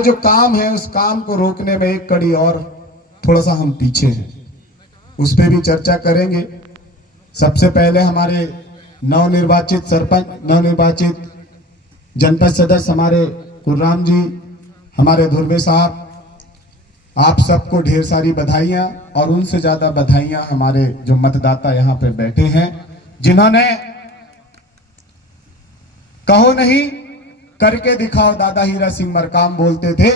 जो काम है उस काम को रोकने में एक कड़ी और थोड़ा सा हम पीछे हैं, उस पर भी चर्चा करेंगे। सबसे पहले हमारे नवनिर्वाचित सरपंच, नवनिर्वाचित जनपद सदस्य हमारे कुर्राम जी, हमारे धुर्वे साहब, आप सबको ढेर सारी बधाइयां, और उनसे ज्यादा बधाइयां हमारे जो मतदाता यहाँ पे बैठे हैं, जिन्होंने कहो नहीं करके दिखाओ दादा हीरा सिंह मरकाम बोलते थे,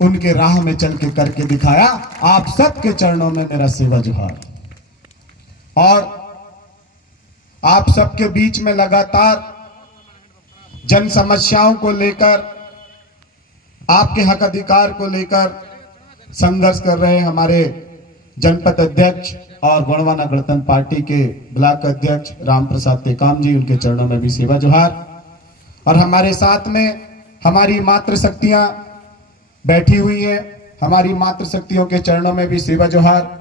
उनके राह में चल के करके दिखाया। आप सबके चरणों में मेरा सेवा जोहार। और आप सबके बीच में लगातार जन समस्याओं को लेकर, आपके हक अधिकार को लेकर संघर्ष कर रहे हमारे जनपद अध्यक्ष और गोंडवाना गणतंत्र पार्टी के ब्लॉक अध्यक्ष राम प्रसाद टेकाम जी, उनके चरणों में भी सेवा जोहार। और हमारे साथ में हमारी मातृशक्तियां बैठी हुई हैं, हमारी मातृशक्तियों के चरणों में भी सेवा जोहार।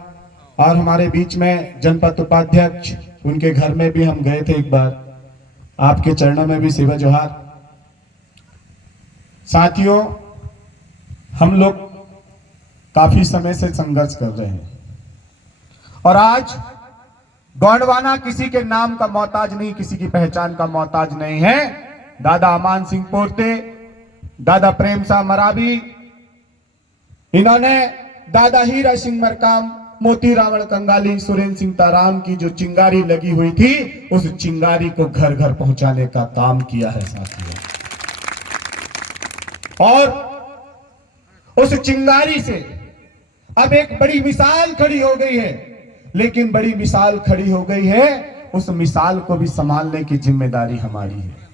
और हमारे बीच में जनपद उपाध्यक्ष, उनके घर में भी हम गए थे एक बार, आपके चरणों में भी सेवा जोहार। साथियों, हम लोग काफी समय से संघर्ष कर रहे हैं, और आज गोंडवाना किसी के नाम का मोहताज नहीं, किसी की पहचान का मोहताज नहीं है। दादा अमान सिंह पोर्ते, दादा प्रेम शाह मरावी, इन्होंने दादा हीरा सिंह मरकाम, मोती रावण कंगाली, सुरेंद्र सिंह ताराम की जो चिंगारी लगी हुई थी, उस चिंगारी को घर घर पहुंचाने का काम किया है साथियों। और उस चिंगारी से अब एक बड़ी मिसाल खड़ी हो गई है, लेकिन बड़ी मिसाल खड़ी हो गई है, उस मिसाल को भी संभालने की जिम्मेदारी हमारी है।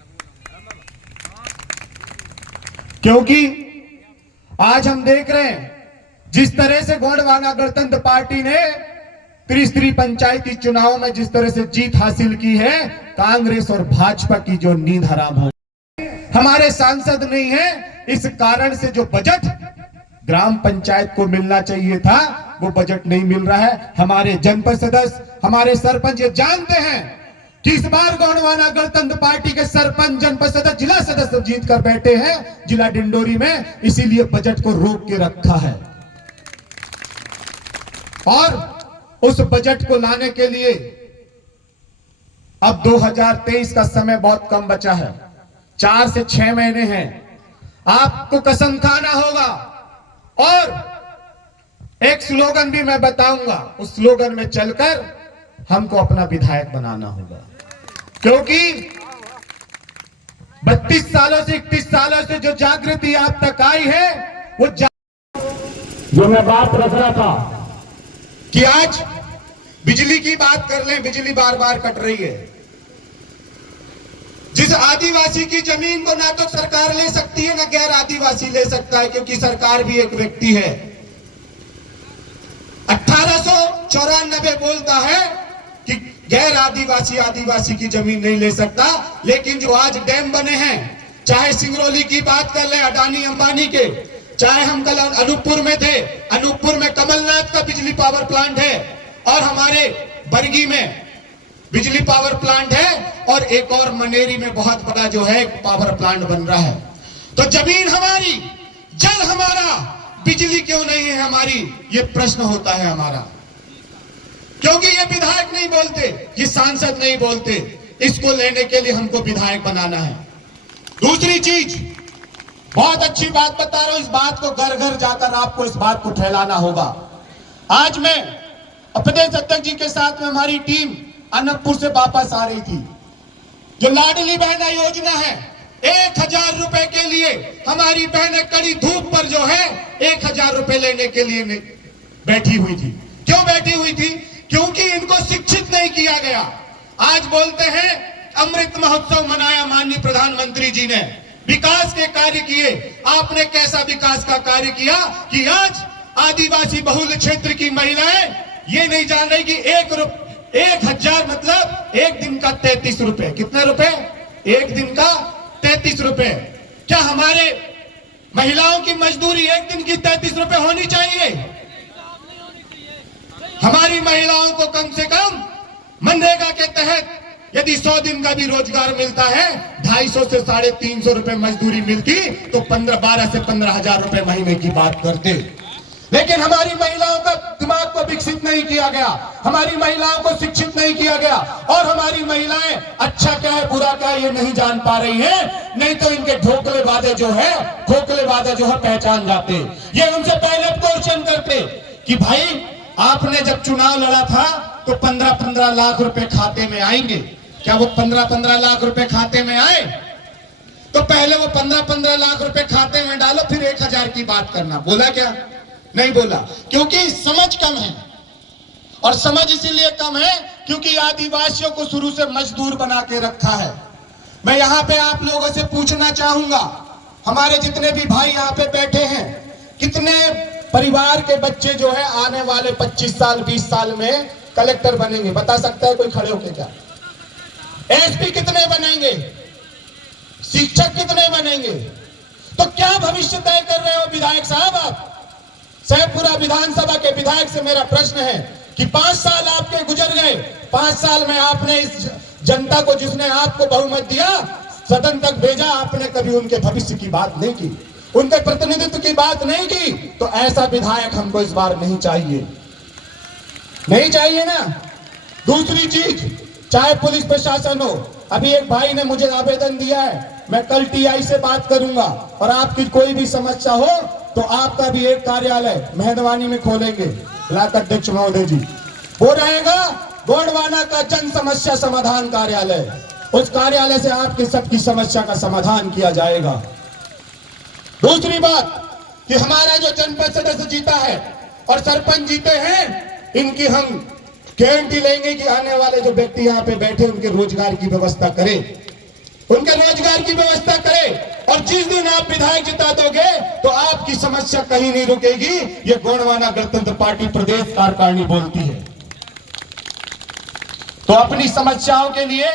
क्योंकि आज हम देख रहे हैं जिस तरह से गोंडवाना गणतंत्र पार्टी ने त्रिस्तरीय पंचायती चुनाव में जिस तरह से जीत हासिल की है, कांग्रेस और भाजपा की जो नींद हराम हो, हमारे सांसद नहीं है। इस कारण से जो बजट ग्राम पंचायत को मिलना चाहिए था, वो बजट नहीं मिल रहा है। हमारे जनपद सदस्य, हमारे सरपंच ये जानते हैं कि इस बार गोंडवाना गणतंत्र पार्टी के सरपंच, जनपद सदस्य, जिला सदस्य जीत कर बैठे हैं जिला डिंडोरी में, इसीलिए बजट को रोक के रखा है। और उस बजट को लाने के लिए अब 2023 का समय बहुत कम बचा है, 4 से 6 महीने हैं। आपको कसम खाना होगा, और एक स्लोगन भी मैं बताऊंगा, उस स्लोगन में चलकर हमको अपना विधायक बनाना होगा। क्योंकि 32 सालों से 31 सालों से जो जागृति आप तक आई है, वो जो मैं बात रख रहा था कि आज बिजली की बात कर लें, बिजली बार बार कट रही है। जिस आदिवासी की जमीन को ना तो सरकार ले सकती है, ना गैर आदिवासी ले सकता है, क्योंकि सरकार भी एक व्यक्ति है। 1894 बोलता है कि गैर आदिवासी आदिवासी की जमीन नहीं ले सकता, लेकिन जो आज डैम बने हैं, चाहे सिंगरौली की बात कर ले अडानी अंबानी के, चाहे हम कल अनूपपुर में थे, अनूपपुर में कमलनाथ का बिजली पावर प्लांट है, और हमारे बरगी में बिजली पावर प्लांट है, और एक और मनेरी में बहुत बड़ा जो है पावर प्लांट बन रहा है। तो जमीन हमारी, जल हमारा, बिजली क्यों नहीं है हमारी, ये प्रश्न होता है हमारा। क्योंकि ये विधायक नहीं बोलते, ये सांसद नहीं बोलते, इसको लेने के लिए हमको विधायक बनाना है। दूसरी चीज, बहुत अच्छी बात बता रहा हूं, इस बात को घर घर जाकर आपको इस बात को फैलाना होगा। आज मैं प्रदेश अध्यक्ष जी के साथ में हमारी टीम अनूपपुर से वापस आ रही थी। जो लाडली बहना योजना है, 1000 रुपए के लिए हमारी बहनें कड़ी धूप पर जो है 1000 रुपए लेने के लिए बैठी हुई थी। क्यों बैठी हुई थी? क्योंकि इनको शिक्षित नहीं किया गया। आज बोलते हैं अमृत महोत्सव मनाया माननीय प्रधानमंत्री जी ने, विकास के कार्य किए। आपने कैसा विकास का कार्य किया कि आज आदिवासी बहुल क्षेत्र की महिलाएं ये नहीं जान रही कि 1000 मतलब एक दिन का 33 रुपए। कितने रुपए? एक दिन का 33 रुपए। क्या हमारे महिलाओं की मजदूरी एक दिन की 33 रुपए होनी चाहिए? हमारी महिलाओं को कम से कम मनरेगा के तहत यदि 100 दिन का भी रोजगार मिलता है, 250 से 350 रुपए मजदूरी मिलती तो 12 से 15,000 रुपए महीने की बात करते। लेकिन हमारी महिलाओं का दिमाग को विकसित नहीं किया गया, हमारी महिलाओं को शिक्षित नहीं किया गया, और हमारी महिलाएं अच्छा क्या है बुरा क्या है ये नहीं जान पा रही हैं। नहीं तो इनके खोखले वादे जो है पहचान जाते। ये उनसे पहले क्वेश्चन करते कि भाई आपने जब चुनाव लड़ा था तो 15-15 लाख रुपए खाते में आएंगे, क्या वो 15-15 लाख रुपए खाते में आए? तो पहले वो 15-15 लाख रुपए खाते में डालो, फिर 1,000 की बात करना। बोला क्या? नहीं बोला, क्योंकि समझ कम है। और समझ इसीलिए कम है क्योंकि आदिवासियों को शुरू से मजदूर बना के रखा है। मैं यहां पे आप लोगों से पूछना चाहूंगा, हमारे जितने भी भाई यहां पे बैठे हैं, कितने परिवार के बच्चे जो है आने वाले 25 साल 20 साल में कलेक्टर बनेंगे? बता सकता है कोई खड़े होके? क्या एसपी कितने बनेंगे? शिक्षक कितने बनेंगे? तो क्या भविष्य तय कर रहे हो विधायक साहब आप? सैदपुरा विधानसभा के विधायक से मेरा प्रश्न है कि 5 साल आपके गुजर गए, 5 साल में आपने इस जनता को, जिसने आपको बहुमत दिया, सदन तक भेजा, आपने कभी उनके भविष्य की बात नहीं की, उनके प्रतिनिधित्व की बात नहीं की। तो ऐसा विधायक हमको इस बार नहीं चाहिए, नहीं चाहिए ना। दूसरी चीज, चाहे पुलिस प्रशासन हो, अभी एक भाई ने मुझे आवेदन दिया है, मैं कल टीआई से बात करूंगा, और आपकी कोई भी समस्या हो तो आपका भी एक कार्यालय मेहदवानी में खोलेंगे, ब्लॉक अध्यक्ष महोदय जी, वो रहेगा गोंडवाना का जन समस्या समाधान कार्यालय। उस कार्यालय से आपकी सबकी समस्या का समाधान किया जाएगा। दूसरी बात कि हमारा जो जनपद सदस्य जीता है और सरपंच जीते हैं, इनकी हम गारंटी लेंगे कि आने वाले जो व्यक्ति यहाँ पे बैठे उनके रोजगार की व्यवस्था करें, उनके रोजगार की व्यवस्था करें। और जिस दिन आप विधायक जिता दोगे तो आपकी समस्या कहीं नहीं रुकेगी, ये गोंडवाना गणतंत्र पार्टी प्रदेश कार्यकारिणी बोलती है। तो अपनी समस्याओं के लिए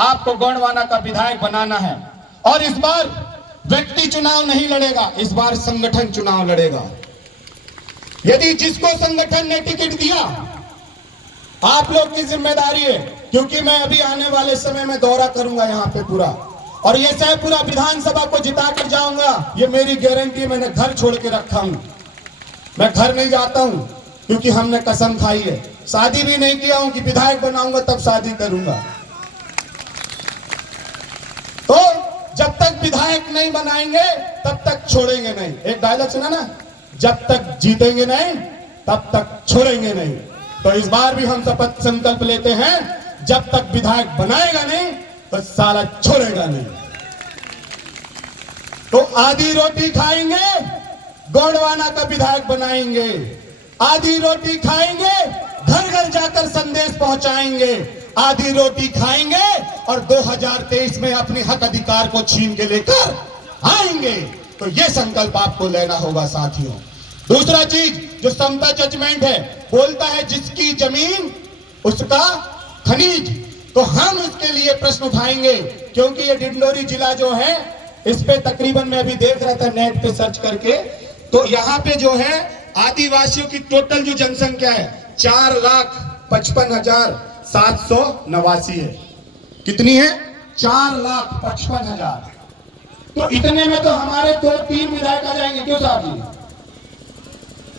आपको गोंडवाना का विधायक बनाना है। और इस बार व्यक्ति चुनाव नहीं लड़ेगा, इस बार संगठन चुनाव लड़ेगा। यदि जिसको संगठन ने टिकट दिया, आप लोग की जिम्मेदारी है, क्योंकि मैं अभी आने वाले समय में दौरा करूंगा यहाँ पे पूरा, और ये सैदपुरा विधानसभा को जिता कर जाऊंगा, ये मेरी गारंटी। मैंने घर छोड़ के रखा हूं, मैं घर नहीं जाता हूं, क्योंकि हमने कसम खाई है। शादी भी नहीं किया हूं कि विधायक बनाऊंगा तब शादी करूंगा। तो जब तक विधायक नहीं बनाएंगे तब तक छोड़ेंगे नहीं। एक डायलॉग सुना ना, जब तक जीतेंगे नहीं तब तक छोड़ेंगे नहीं। तो इस बार भी हम शपथ संकल्प लेते हैं, जब तक विधायक बनाएगा नहीं तो साला छोड़ेगा नहीं। तो आधी रोटी खाएंगे, गोंडवाना का विधायक बनाएंगे, आधी रोटी खाएंगे, घर घर जाकर संदेश पहुंचाएंगे, आधी रोटी खाएंगे और 2023 में अपने हक अधिकार को छीन के लेकर आएंगे। तो यह संकल्प आपको लेना होगा साथियों। दूसरा चीज जो समता जजमेंट है, बोलता है जिसकी जमीन उसका खनिज। तो हम इसके लिए प्रश्न उठाएंगे, क्योंकि ये डिंडोरी जिला जो है, इस पे तकरीबन मैं अभी देख रहा था नेट पे सर्च करके, तो यहाँ पे जो है आदिवासियों की टोटल जो जनसंख्या है 4,55,789 है। कितनी है? 4,55,000। तो इतने में तो हमारे 2-3 विधायक आ जाएंगे। क्यों साहब जी?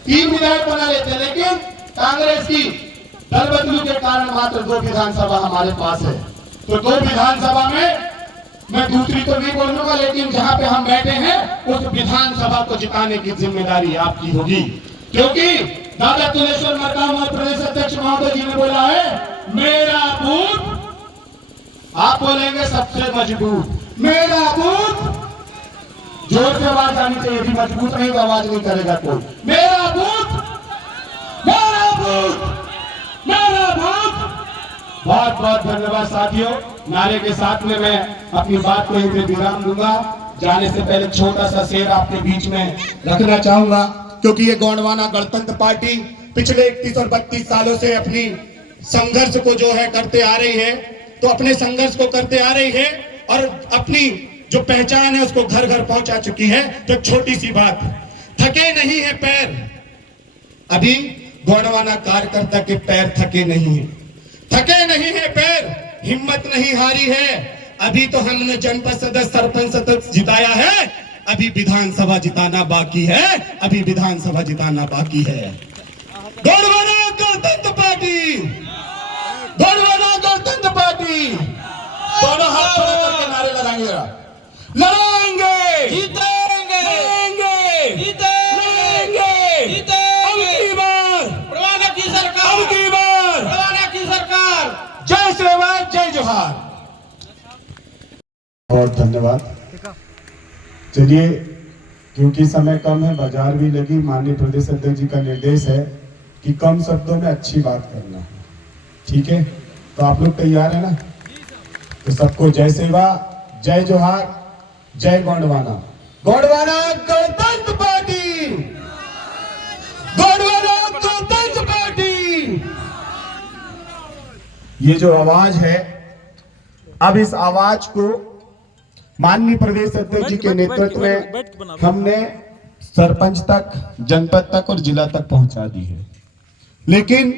3 विधायक बना लेते, लेकिन कांग्रेस की दल बदलू के कारण मात्र 2 विधानसभा हमारे पास है। तो 2 विधानसभा में मैं दूसरी तो नहीं बोलूंगा, लेकिन जहां पे हम बैठे हैं उस विधानसभा को जिताने की जिम्मेदारी आपकी होगी, क्योंकि दादा तुलेश्वर मरकाम और प्रदेश अध्यक्ष महोदय जी ने बोला है, मेरा बूथ, आप बोलेंगे सबसे मजबूत, मेरा बूथ। जोर से आवाज आनी चाहिए, यदि मजबूत नहीं तो आवाज नहीं करेगा कोई। मेरा बूथ, मेरा बूथ, मेरा बूथ। बहुत बहुत धन्यवाद साथियों। नारे के साथ में मैं अपनी बात को यहीं पे विराम दूंगा। जाने से पहले छोटा सा शेर आपके बीच में रखना चाहूंगा, क्योंकि ये गोंडवाना गणतंत्र पार्टी पिछले 31 और 32 सालों से अपनी संघर्ष को जो है करते आ रही है। तो अपने संघर्ष को करते आ रही है और अपनी जो पहचान है उसको घर घर पहुंचा चुकी है। तो छोटी सी बात, थके नहीं है पैर, अभी गोंडवाना कार्यकर्ता के पैर थके नहीं है, थके नहीं है पैर, हिम्मत नहीं हारी है। अभी तो हमने जनपद सदस्य सरपंच सदस्य जिताया है, अभी विधानसभा जिताना बाकी है, अभी विधानसभा जिताना बाकी है। गोंडवाना गणतंत्र पार्टी, गोंडवाना गणतंत्र पार्टी, दोनों हाथ खड़े करके नारे लगाएंगे जरा। लड़ेंगे, जीतेंगे, लड़ेंगे, जीतेंगे, जीतेंगे। अब की बार, परवाना की सरकार, अब की बार, परवाना की सरकार। जय श्रीवाल, जय जोहार। बहुत धन्यवाद। चलिए, क्योंकि समय कम है, बाजार भी लगी, माननीय प्रदेश अध्यक्ष जी का निर्देश है कि कम शब्दों में अच्छी बात करना है, ठीक है? तो आप लोग तैयार है ना? तो सबको जय सेवा, जय जोहार, जय गोंडवाना। गोंडवाना गणतंत्र पार्टी, गोंडवाना गणतंत्र पार्टी। ये जो आवाज है, अब इस आवाज को माननीय प्रदेश अध्यक्ष जी के नेतृत्व में हमने सरपंच तक, जनपद तक और जिला तक पहुंचा दी है। लेकिन